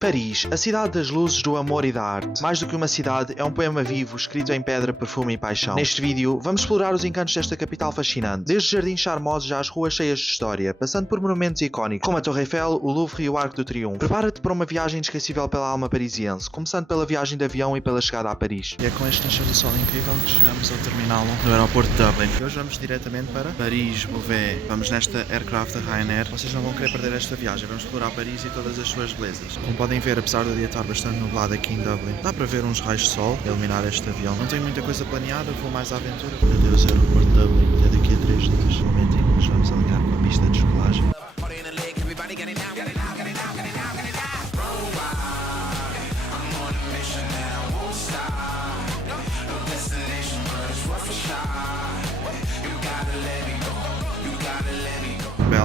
Paris, a cidade das luzes, do amor e da arte. Mais do que uma cidade, é um poema vivo, escrito em pedra, perfume e paixão. Neste vídeo, vamos explorar os encantos desta capital fascinante, desde jardins charmosos às ruas cheias de história, passando por monumentos icónicos, como a Torre Eiffel, o Louvre e o Arco do Triunfo. Prepara-te para uma viagem inesquecível pela alma parisiense, começando pela viagem de avião e pela chegada a Paris. E é com este nascer do sol incrível que chegamos ao terminal do aeroporto de Dublin. E hoje vamos diretamente para Paris-Beauvais. Vamos nesta aircraft da Ryanair. Vocês não vão querer perder esta viagem. Vamos explorar Paris e todas as suas belezas. Como podem ver, apesar do dia estar bastante nublado aqui em Dublin, dá para ver uns raios de sol a iluminar este avião. Não tenho muita coisa planeada, vou mais à aventura. Adeus, aeroporto de Dublin. Até daqui a 3 dias. Um momentinho, nos vamos alinhar com a pista de descolagem.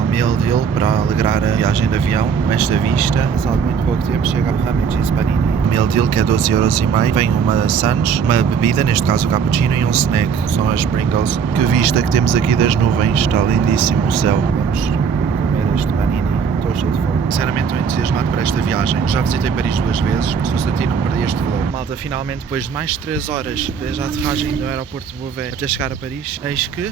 Bel Deal para alegrar a viagem de avião com esta vista. Passado muito pouco tempo chega a Parmigiano Panini. Meal Deal que é 12,5€. Vem uma Sands, uma bebida, neste caso o cappuccino, e um snack, são as Pringles. Que vista que temos aqui das nuvens, está lindíssimo o céu. Vamos comer este panini, estou cheio de fome. Sinceramente estou entusiasmado para esta viagem. Já visitei Paris 2 vezes, se fosse a ti não perdi este voo. Malta, finalmente depois de mais de 3 horas desde a aterragem do aeroporto de Beauvais até chegar a Paris, eis que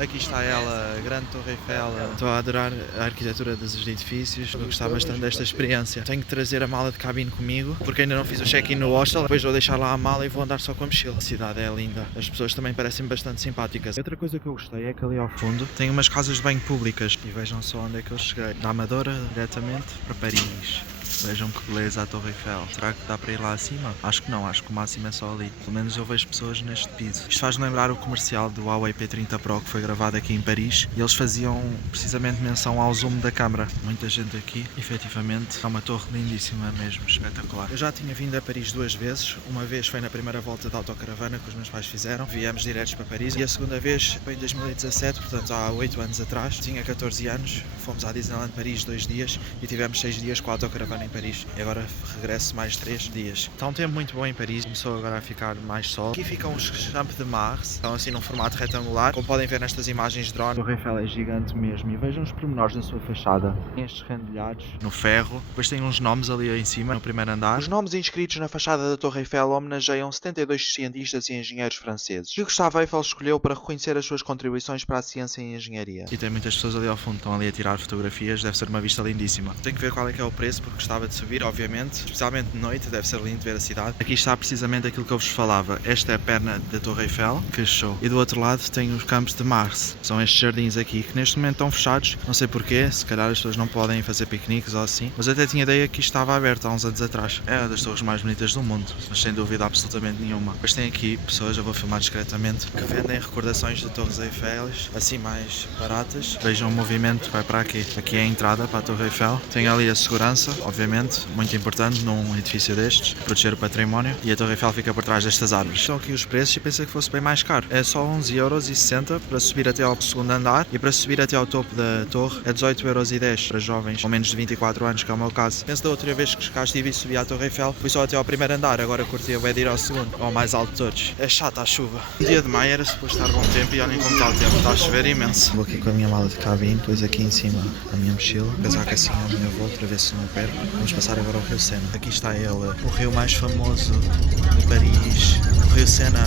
aqui está ela, a grande Torre Eiffel. Estou a adorar a arquitetura dos edifícios, estou a gostar bastante desta experiência. Tenho que trazer a mala de cabine comigo, porque ainda não fiz o check-in no hostel. Depois vou deixar lá a mala e vou andar só com a mochila. A cidade é linda, as pessoas também parecem bastante simpáticas. Outra coisa que eu gostei é que ali ao fundo tem umas casas de banho públicas. E vejam só onde é que eu cheguei. Da Amadora diretamente para Paris. Vejam que beleza a Torre Eiffel. Será que dá para ir lá acima? Acho que não, acho que o máximo é só ali. Pelo menos eu vejo pessoas neste piso. Isto faz lembrar o comercial do Huawei P30 Pro que foi gravado aqui em Paris. E eles faziam precisamente menção ao zoom da câmara. Muita gente aqui, efetivamente. É uma torre lindíssima mesmo, espetacular. Eu já tinha vindo a Paris 2 vezes. Uma vez foi na primeira volta da autocaravana que os meus pais fizeram. Viemos diretos para Paris. E a segunda vez foi em 2017, portanto há 8 anos atrás. Tinha 14 anos. Fomos à Disneyland Paris 2 dias e tivemos 6 dias com a autocaravana em Paris. E agora regresso mais 3 dias. Está um tempo muito bom em Paris, começou agora a ficar mais sol. Aqui ficam os Champs de Mars, estão assim num formato retangular. Como podem ver nestas imagens de drone, a Torre Eiffel é gigante mesmo. E vejam os pormenores da sua fachada. Tem estes rendilhados no ferro, depois tem uns nomes ali em cima, no primeiro andar. Os nomes inscritos na fachada da Torre Eiffel homenageiam 72 cientistas e engenheiros franceses, que Gustave Eiffel escolheu para reconhecer as suas contribuições para a ciência e a engenharia. E tem muitas pessoas ali ao fundo, estão ali a tirar fotografias, deve ser uma vista lindíssima. Tenho que ver qual é que é o preço, porque gostava de subir, obviamente, especialmente de noite, deve ser lindo ver a cidade. Aqui está precisamente aquilo que eu vos falava. Esta é a perna da Torre Eiffel, que show. E do outro lado tem os Campos de Mars. São estes jardins aqui, que neste momento estão fechados. Não sei porquê, se calhar as pessoas não podem fazer piqueniques ou assim. Mas eu até tinha ideia que isto estava aberto há uns anos atrás. É uma das torres mais bonitas do mundo, mas sem dúvida absolutamente nenhuma. Depois tem aqui pessoas, eu vou filmar discretamente, que vendem recordações de Torres Eiffel, assim mais baratas. Vejam o movimento que vai para aqui. Aqui é a entrada para a Torre Eiffel. Tem ali a segurança, obviamente, muito importante num edifício destes, proteger o património, e a Torre Eiffel fica por trás destas árvores. Estão aqui os preços e pensei que fosse bem mais caro. É só 11,60€ para subir até ao segundo andar, e para subir até ao topo da torre é 18,10€ para jovens com menos de 24 anos, que é o meu caso. Penso da outra vez que cá estive e subi à Torre Eiffel, fui só até ao primeiro andar, agora curtia bem de ir ao segundo, ao mais alto de todos. É chata a chuva. O dia de maio era suposto estar bom tempo e olhem como está o tempo, está a chover imenso. Vou aqui com a minha mala de cabine, depois aqui em cima a minha mochila, casaco assim à minha volta, para ver se não perco. Vamos passar agora ao Rio Sena. Aqui está ele, o rio mais famoso de Paris, o Rio Sena,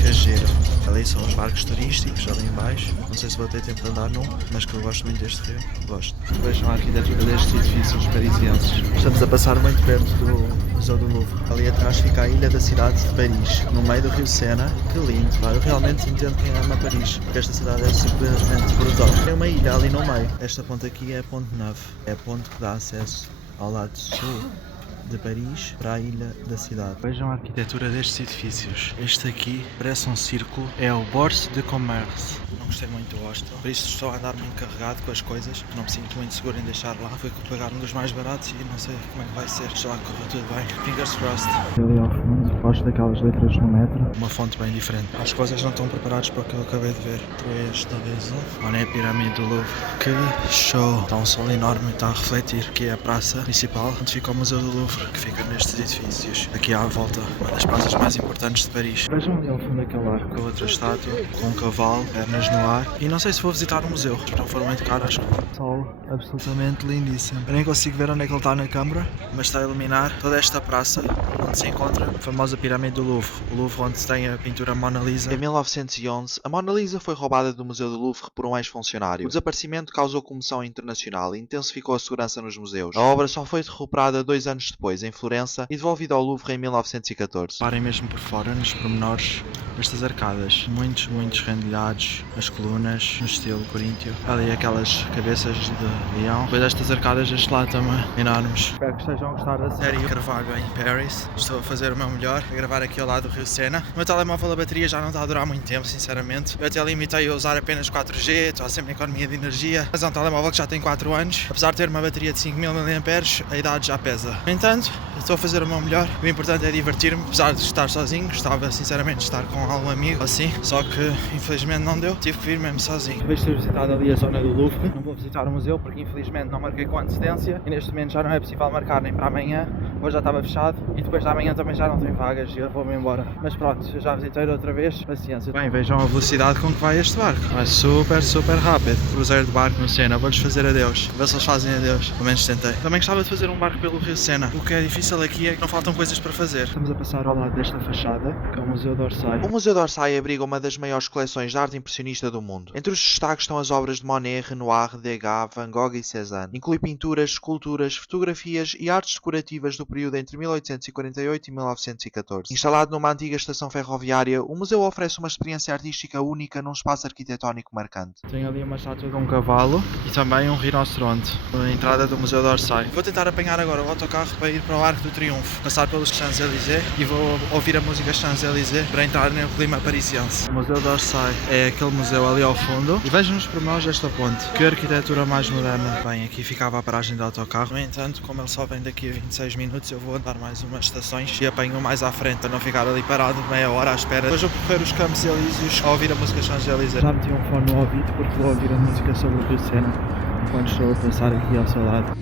que giro. Ali são os barcos turísticos, ali em baixo. Não sei se vou ter tempo de andar num, mas que eu gosto muito deste rio. Gosto. Vejam a arquitetura destes edifícios parisienses. Estamos a passar muito perto do Museu do Louvre. Ali atrás fica a ilha da cidade de Paris, no meio do Rio Sena. Que lindo, pá. Eu realmente entendo quem ama Paris, porque esta cidade é simplesmente brutal. Tem uma ilha ali no meio. Esta ponte aqui é a Ponte Neuve. É a ponte que dá acesso ao lado sul de Paris para a ilha da cidade. Vejam a arquitetura destes edifícios. Este aqui parece um círculo. É o Bourse de Commerce. Não gostei muito do hostel, por isso estou a andar muito carregado com as coisas. Não me sinto muito seguro em deixar lá. Fui pagar um dos mais baratos e não sei como é que vai ser. Já correu tudo bem. Fingers crossed. Ali ao fundo, debaixo daquelas letras no metro, uma fonte bem diferente. As coisas não estão preparadas para o que eu acabei de ver. Esta vez, olha a pirâmide do Louvre. Que show! Está um sol enorme e está a refletir. Aqui é a praça principal, onde fica o Museu do Louvre. Louvre, que fica nestes edifícios. Aqui à volta, uma das praças mais importantes de Paris. Vejam ali ao fundo aquele arco, outra estátua, com um cavalo, pernas no ar. E não sei se vou visitar o museu, se não for muito caro, acho que... Sol absolutamente lindíssimo. Eu nem consigo ver onde é que ele está na câmara, mas está a iluminar toda esta praça, onde se encontra a famosa pirâmide do Louvre. O Louvre onde se tem a pintura Mona Lisa. Em 1911, a Mona Lisa foi roubada do Museu do Louvre por um ex-funcionário. O desaparecimento causou comoção internacional e intensificou a segurança nos museus. A obra só foi recuperada 2 anos depois, em Florença, e devolvida ao Louvre em 1914. Parem mesmo por fora, nos pormenores destas arcadas. Muitos rendilhados, as colunas, no estilo coríntio. Ali aquelas cabeças de leão. Depois estas arcadas deste lado também, enormes. Espero que estejam a gostar da série Carvalho em Paris. Estou a fazer o meu melhor, a gravar aqui ao lado do Rio Sena. O meu telemóvel, a bateria já não está a durar muito tempo, sinceramente. Eu até limitei a usar apenas 4G, estou sempre em economia de energia. Mas é um telemóvel que já tem 4 anos. Apesar de ter uma bateria de 5000 mAh, a idade já pesa. No entanto, estou a fazer o meu melhor. O importante é divertir-me, apesar de estar sozinho. Gostava sinceramente de estar com algum amigo assim, só que infelizmente não deu. Tive que vir mesmo sozinho. Depois de ter visitado ali a zona do Louvre, não vou visitar o museu porque infelizmente não marquei com antecedência e neste momento já não é possível marcar nem para amanhã. Hoje já estava fechado e depois da manhã também já não tem vagas e eu vou-me embora. Mas pronto, eu já visitei outra vez, paciência. Bem, vejam a velocidade com que vai este barco. Vai super rápido. Cruzeiro de barco no Sena. Vou-lhes fazer adeus. Ver se eles fazem adeus. Pelo menos tentei. Também gostava de fazer um barco pelo Rio Sena. O que é difícil aqui é que não faltam coisas para fazer. Estamos a passar ao lado desta fachada, que é o Museu d'Orsay. O Museu d'Orsay abriga uma das maiores coleções de arte impressionista do mundo. Entre os destaques estão as obras de Monet, Renoir, Degas, Van Gogh e Cézanne. Inclui pinturas, esculturas, fotografias e artes decorativas do período entre 1848 e 1914. Instalado numa antiga estação ferroviária, o museu oferece uma experiência artística única num espaço arquitetónico marcante. Tem ali uma estátua de um cavalo e também um rinoceronte. A entrada do Museu d'Orsay. Vou tentar apanhar agora o autocarro para ir para o Arco do Triunfo, passar pelos Champs-Élysées e vou ouvir a música Champs-Élysées para entrar no clima parisiense. O Museu d'Orsay é aquele museu ali ao fundo e vejam os pormenores desta ponte. Que arquitetura mais moderna. Bem, aqui ficava a paragem do autocarro. No entanto, como ele só vem daqui a 26 minutos, eu vou andar mais umas estações e apanho mais à frente para não ficar ali parado meia hora à espera. Depois vou percorrer os Campos Elíseos a ouvir a música Champs-Élysées. Já meti um fone no ouvido porque vou ouvir a música sobre o Rio Sena enquanto estou a passar aqui ao seu lado.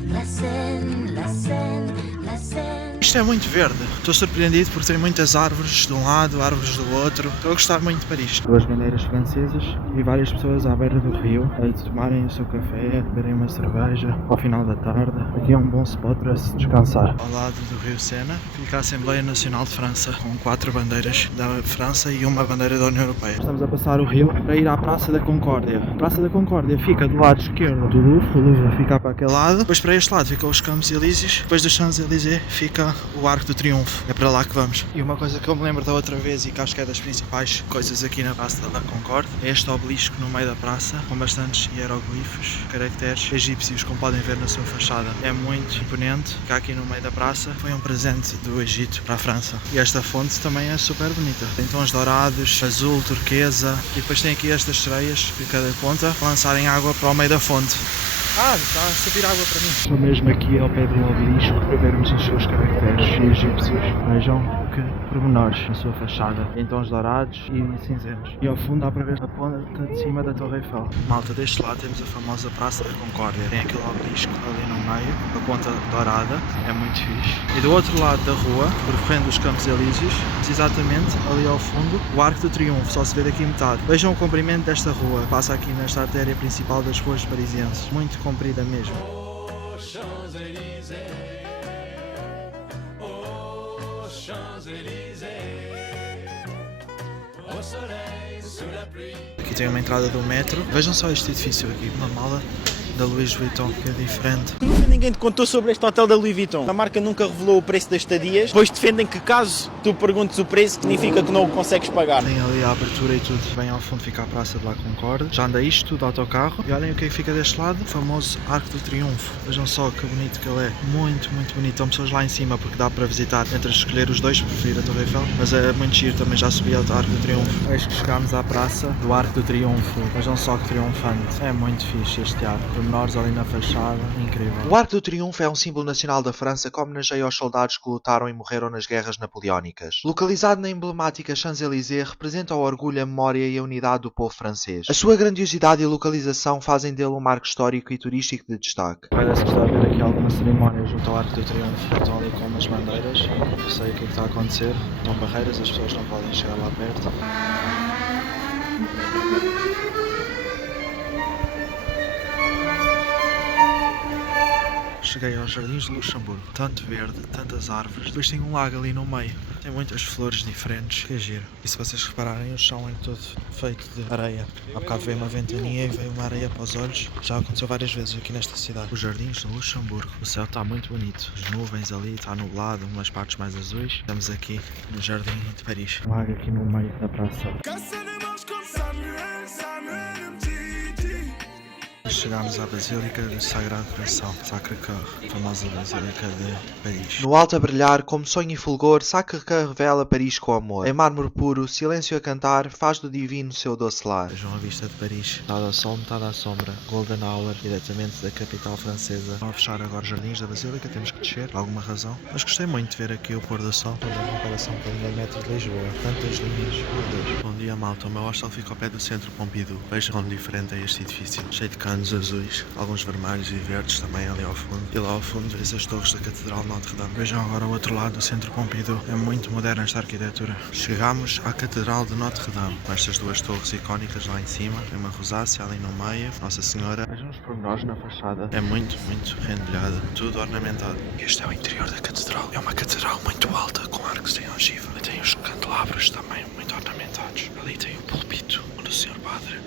Isto é muito verde. Estou surpreendido porque tem muitas árvores de um lado, árvores do outro. Estou a gostar muito de Paris. Duas bandeiras francesas e várias pessoas à beira do rio a tomarem o seu café, a beberem uma cerveja ao final da tarde. Aqui é um bom spot para se descansar. Ao lado do Rio Sena fica a Assembleia Nacional de França com 4 bandeiras da França e uma bandeira da União Europeia. Estamos a passar o rio para ir à Praça da Concórdia. A Praça da Concórdia fica do lado esquerdo do Louvre. O Louvre fica para aquele lado. Depois para este lado ficam os Campos Elíseos. Depois dos Champs-Élysées fica o Arco do Triunfo. É para lá que vamos. E uma coisa que eu me lembro da outra vez e que acho que é das principais coisas aqui na Praça da Concórdia é este obelisco no meio da praça com bastantes hieroglifos, caracteres egípcios, como podem ver na sua fachada. É muito imponente. Ficar aqui no meio da praça foi um presente do Egito para a França. E esta fonte também é super bonita. Tem tons dourados, azul, turquesa e depois tem aqui estas sereias de cada ponta para lançarem água para o meio da fonte. Está a subir água para mim. Estou mesmo aqui ao pé do obelisco para vermos os seus caracteres egípcios. Vejam que pormenores na sua fachada, em tons dourados e cinzentos. E ao fundo dá para ver a ponta de cima da Torre Eiffel. Malta, deste lado temos a famosa Praça da Concórdia. Tem aquele obelisco ali no meio, a ponta dourada, é muito fixe. E do outro lado da rua, percorrendo os Campos Elíseos, exatamente ali ao fundo, o Arco do Triunfo, só se vê daqui metade. Vejam o comprimento desta rua, passa aqui nesta artéria principal das ruas parisienses. Muito comprida mesmo. Aqui tem uma entrada do metro. Vejam só este edifício aqui, uma mala da Louis Vuitton, que é diferente. Nunca ninguém te contou sobre este hotel da Louis Vuitton. A marca nunca revelou o preço das estadias, pois defendem que caso tu perguntes o preço, significa que não o consegues pagar. Tem ali a abertura e tudo. Bem ao fundo fica a Praça de la Concorde. Já anda isto tudo autocarro. E olhem o que é que fica deste lado, o famoso Arco do Triunfo. Vejam só que bonito que ele é. Muito bonito. Estão pessoas lá em cima porque dá para visitar. Entre escolher os dois, prefiro a Torre Eiffel. Mas é muito giro, também já subi ao Arco do Triunfo. Eis que chegámos à Praça do Arco do Triunfo. Vejam só que triunfante. É muito fixe este arco. pormenores ali na fachada, incrível. O Arco do Triunfo é um símbolo nacional da França que homenageia aos soldados que lutaram e morreram nas guerras napoleónicas. Localizado na emblemática Champs-Élysées, representa o orgulho, a memória e a unidade do povo francês. A sua grandiosidade e localização fazem dele um marco histórico e turístico de destaque. Parece que está a haver aqui alguma cerimónia junto ao Arco do Triunfo. Estão ali com umas bandeiras. Eu sei o que é que está a acontecer. Estão barreiras, as pessoas não podem chegar lá perto. Cheguei aos Jardins de Luxemburgo. Tanto verde, tantas árvores. Depois tem um lago ali no meio. Tem muitas flores diferentes. Que giro. E se vocês repararem, o chão é todo feito de areia. Há bocado veio uma ventania e veio uma areia para os olhos. Já aconteceu várias vezes aqui nesta cidade. Os Jardins de Luxemburgo. O céu está muito bonito. As nuvens ali, está nublado, umas partes mais azuis. Estamos aqui no Jardim de Paris. Um lago aqui no meio da praça. Chegámos à Basílica do Sagrado Coração, Sacré-Cœur, a famosa Basílica de Paris. No alto a brilhar, como sonho e fulgor, Sacré-Cœur revela Paris com amor. Em mármore puro, silêncio a cantar, faz do divino seu doce lar. Vejam a vista de Paris, metade ao sol, metade à sombra. Golden Hour, diretamente da capital francesa. Estão a fechar agora os Jardins da Basílica, temos que descer, por alguma razão. Mas gostei muito de ver aqui o pôr do sol. Olha a comparação com a linha de metro de Lisboa. Tantas linhas, meu Deus. Bom dia, malta. O meu hostel fica ao pé do Centro Pompidou. Vejam quão diferente é este edifício. Cheio de canos azuis, alguns vermelhos e verdes também ali ao fundo. E lá ao fundo vês as torres da Catedral de Notre-Dame. Vejam agora o outro lado do Centro Pompidou. É muito moderna esta arquitetura. Chegamos à Catedral de Notre-Dame, com estas duas torres icónicas lá em cima. Tem uma rosácea ali no meio, Nossa Senhora. Vejam os pormenores na fachada. É muito rendilhada. Tudo ornamentado. Este é o interior da Catedral. É uma catedral muito alta, com arcos de ogiva. E tem os candelabros também muito ornamentados. Ali tem o púlpito, onde o Senhor Padre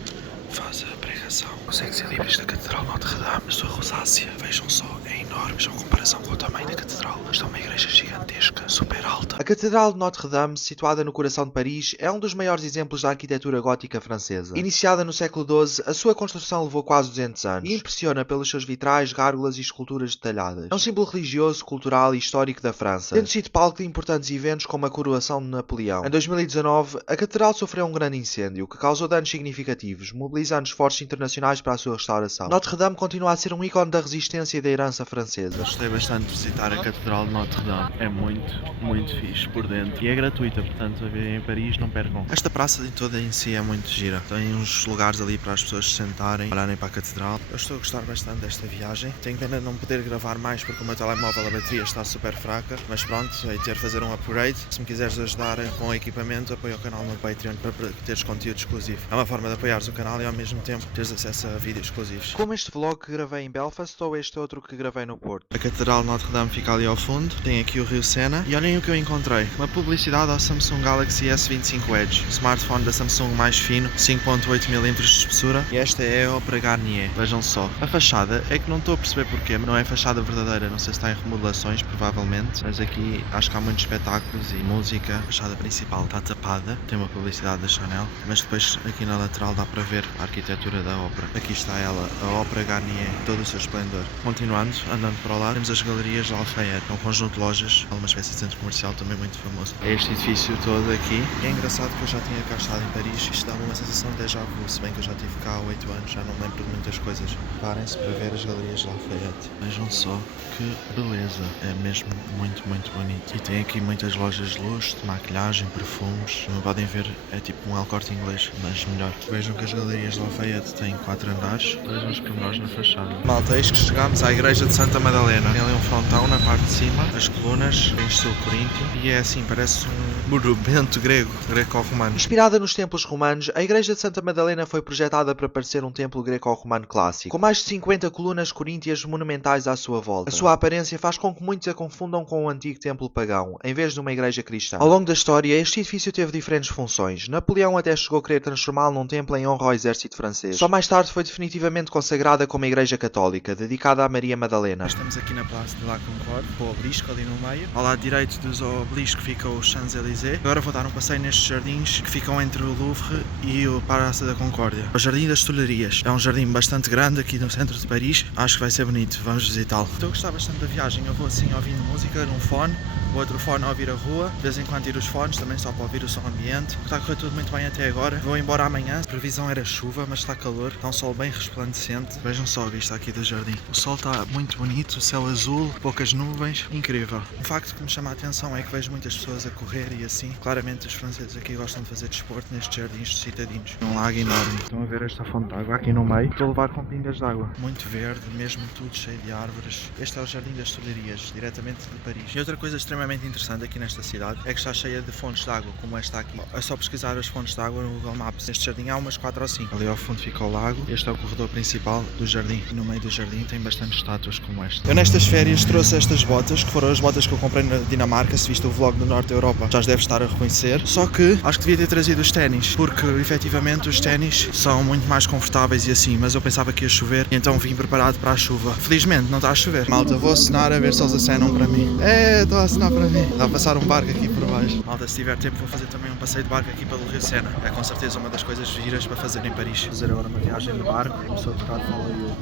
faz a pregação. Os ex-libris da Catedral Notre-Dame, a sua rosácea, vejam só, é enorme, em comparação com o tamanho da catedral. Esta é uma igreja gigantesca, super alta. A Catedral de Notre-Dame, situada no coração de Paris, é um dos maiores exemplos da arquitetura gótica francesa. Iniciada no século XII, a sua construção levou quase 200 anos e impressiona pelos seus vitrais, gárgulas e esculturas detalhadas. É um símbolo religioso, cultural e histórico da França, tendo sido palco de importantes eventos como a coroação de Napoleão. Em 2019, a catedral sofreu um grande incêndio que causou danos significativos, mobilizando esforços internacionais para a sua restauração. Notre-Dame continua a ser um ícone da resistência e da herança francesa. Gostei bastante de visitar a Catedral de Notre-Dame. É muito fixe por dentro. E é gratuita, portanto, a virem em Paris, não percam. Esta praça toda em si é muito gira. Tem uns lugares ali para as pessoas se sentarem, olharem para a Catedral. Eu estou a gostar bastante desta viagem. Tenho pena de não poder gravar mais porque o meu telemóvel, a bateria está super fraca. Mas pronto, hei de ter de fazer um upgrade. Se me quiseres ajudar com o equipamento, apoia o canal no Patreon para teres conteúdo exclusivo. É uma forma de apoiares o canal e ao mesmo tempo teres acesso a vídeos exclusivos. Como este vlog que gravei em Belfast ou este outro que gravei no Porto? A Catedral de Notre-Dame fica ali ao fundo, tem aqui o Rio Sena e olhem o que eu encontrei. Uma publicidade ao Samsung Galaxy S25 Edge, smartphone da Samsung mais fino, 5.8mm de espessura, e esta é a Opera Garnier. Vejam só. A fachada é que não estou a perceber porquê, não é fachada verdadeira, não sei se está em remodelações, provavelmente, mas aqui acho que há muitos espetáculos e música. A fachada principal está tapada, tem uma publicidade da Chanel, mas depois aqui na lateral dá para ver a arquitetura da ópera. Aqui está ela, a Opera Garnier, todo o seu esplendor. Continuando, andando para lá, temos as galerias de Lafayette, é um conjunto de lojas, uma espécie de centro comercial também muito famoso. É este edifício todo aqui. É engraçado que eu já tinha cá estado em Paris, isto dá-me uma sensação de déjà vu, se bem que eu já estive cá há 8 anos, já não me lembro de muitas coisas. Parem-se para ver as galerias de Lafayette. Vejam só que beleza, é mesmo muito bonito. E tem aqui muitas lojas de luxo, de maquilhagem, perfumes. Como podem ver, é tipo um El Corte Inglês, mas melhor. Vejam que as galerias de Lafayette têm 4 andares. Vejam os pormenores na fachada. Malta, eis que chegamos à igreja de Santa Madalena. Tem ali um frontão na parte de cima, as colunas em estilo coríntio, e é assim, parece um monumento greco-romano. Inspirada nos templos romanos, a igreja de Santa Madalena foi projetada para parecer um templo greco-romano clássico, com mais de 50 colunas coríntias monumentais à sua volta. A sua aparência faz com que muitos a confundam com o antigo templo pagão, em vez de uma igreja cristã. Ao longo da história, este edifício teve diferentes funções. Napoleão até chegou a querer transformá-lo num templo em honra ao exército francês. Só mais tarde foi definitivamente consagrada como igreja católica, dedicada a Maria Madalena. Estamos aqui na Place de la Concorde, com o obelisco ali no meio. Ao lado direito dos o obelisco fica o Champs-Élysées. Agora vou dar um passeio nestes jardins que ficam entre o Louvre e o Palácio da Concórdia. O Jardim das Tulherias. É um jardim bastante grande aqui no centro de Paris. Acho que vai ser bonito. Vamos visitá-lo. Estou a gostar bastante da viagem. Eu vou assim ouvindo música num fone, o outro fone a ouvir a rua. De vez em quando tiro os fones também só para ouvir o som ambiente. Está a correr tudo muito bem até agora. Vou embora amanhã. A previsão era chuva, mas está calor. Está um sol bem resplandecente. Vejam só a vista aqui do jardim. O sol está muito bonito, o céu azul, poucas nuvens. Incrível. O facto que me chama a atenção é que vejo muitas pessoas a correr e assim. Claramente os franceses aqui gostam de fazer desporto nestes jardins citadinos. Um lago enorme. Estão a ver esta fonte de água aqui no meio. Estou a levar com pingas de água. Muito verde, mesmo tudo cheio de árvores. Este é o Jardim das Tulherias, diretamente de Paris. E outra coisa extremamente interessante aqui nesta cidade é que está cheia de fontes de água, como esta aqui. É só pesquisar as fontes de água no Google Maps. Neste jardim há umas 4 ou 5. Ali ao fundo fica o lago. Este é o corredor principal do jardim. E no meio do jardim tem bastantes estátuas como esta. Eu nestas férias trouxe estas botas, que foram as botas que eu comprei na Dinamarca. Se viste o vlog do Norte da Europa, já as deve estar a reconhecer. Só que acho que devia ter trazido os ténis, porque efetivamente os ténis são muito mais confortáveis e assim, mas eu pensava que ia chover, e então vim preparado para a chuva. Felizmente não está a chover. Malta, vou acenar a ver se eles acenam para mim. Estou a acenar para mim. Está a passar um barco aqui por baixo. Malta, se tiver tempo vou fazer também um passeio de barco aqui pelo Rio Sena. É com certeza uma das coisas giras para fazer em Paris. Vou fazer agora uma viagem de barco. Começou a tocar Follow You.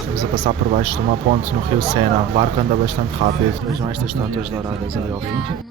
Estamos a passar por baixo de uma ponte no Rio Sena. O barco anda bastante rápido. Vejam estas estátuas douradas ali ao fim.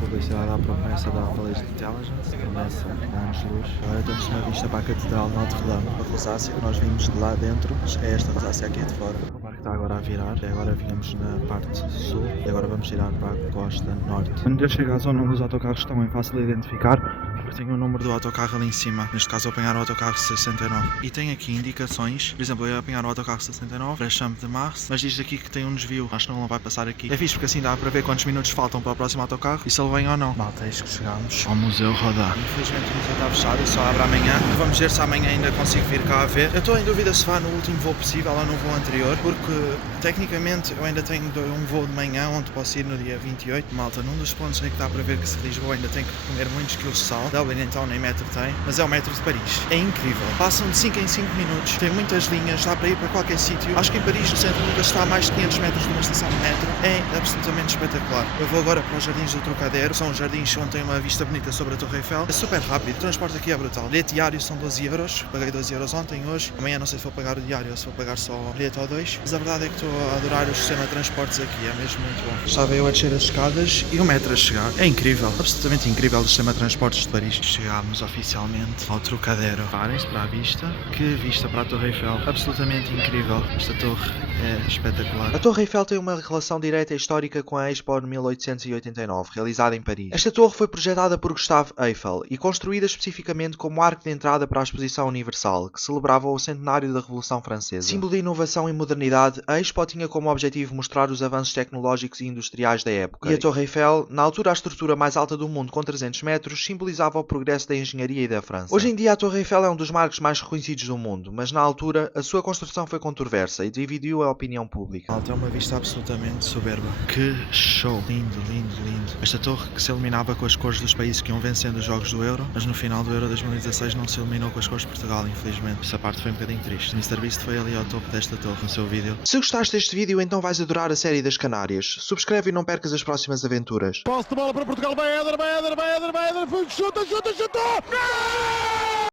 Publicidade à promessa da Avalanche Intelligence, promessa de anos-luz. Agora temos uma vista para a Catedral de Notre-Dame, a rosácea que nós vimos de lá dentro, é esta rosácea aqui de fora. O barco está agora a virar, agora viemos na parte sul e agora vamos virar para a costa norte. Quando eu chego à zona onde os autocarros estão, é fácil de identificar. Eu tenho o número do autocarro ali em cima, neste caso eu apanhar o autocarro 69. E tem aqui indicações, por exemplo, eu ia apanhar o autocarro 69 para Champs de Mars, mas diz aqui que tem um desvio, acho que não vai passar aqui. É fixe porque assim dá para ver quantos minutos faltam para o próximo autocarro e se ele vem ou não. Malta, eis que chegamos ao Museu Rodin. Infelizmente o museu está fechado e só abre amanhã. Vamos ver se amanhã ainda consigo vir cá a ver. Eu estou em dúvida se vá no último voo possível ou no voo anterior, porque tecnicamente eu ainda tenho um voo de manhã onde posso ir no dia 28. Malta, num dos pontos em que dá para ver que se Lisboa ainda tem que comer muitos quilos de sal. Dublin então nem metro tem, mas é o metro de Paris. É incrível. Passam de 5 em 5 minutos, tem muitas linhas, dá para ir para qualquer sítio. Acho que em Paris, no centro, nunca está a mais de 500 metros de uma estação de metro. É absolutamente espetacular. Eu vou agora para os Jardins do Trocadero. São jardins onde tem uma vista bonita sobre a Torre Eiffel. É super rápido, o transporte aqui é brutal. O bilhete diário são 12 euros. Paguei 12 euros ontem, hoje. Amanhã não sei se vou pagar o diário ou se vou pagar só o bilhete ou 2. Mas a verdade é que estou a adorar o sistema de transportes aqui. É mesmo muito bom. Estava eu a descer as escadas e o metro a chegar. É incrível. Absolutamente incrível o sistema de transportes de Paris. Chegámos oficialmente ao Trocadero. Parem-se para a vista. Que vista para a Torre Eiffel. Absolutamente incrível. Esta torre é espetacular. A Torre Eiffel tem uma relação direta e histórica com a Expo de 1889, realizada em Paris. Esta torre foi projetada por Gustave Eiffel e construída especificamente como arco de entrada para a Exposição Universal, que celebrava o centenário da Revolução Francesa. Símbolo de inovação e modernidade, a Expo tinha como objetivo mostrar os avanços tecnológicos e industriais da época. E a Torre Eiffel, na altura a estrutura mais alta do mundo com 300 metros, simbolizava o progresso da engenharia e da França. Hoje em dia a Torre Eiffel é um dos marcos mais reconhecidos do mundo, mas na altura a sua construção foi controversa e dividiu a opinião pública. Tem uma vista absolutamente soberba. Que show! Lindo, lindo, lindo. Esta torre que se iluminava com as cores dos países que iam vencendo os jogos do Euro, mas no final do Euro 2016 não se iluminou com as cores de Portugal, infelizmente. Essa parte foi um bocadinho triste. MrBeast foi ali ao topo desta torre no seu vídeo. Se gostaste deste vídeo, então vais adorar a série das Canárias. Subscreve e não percas as próximas aventuras. Posse de bola para Portugal, vai Éder, chuta!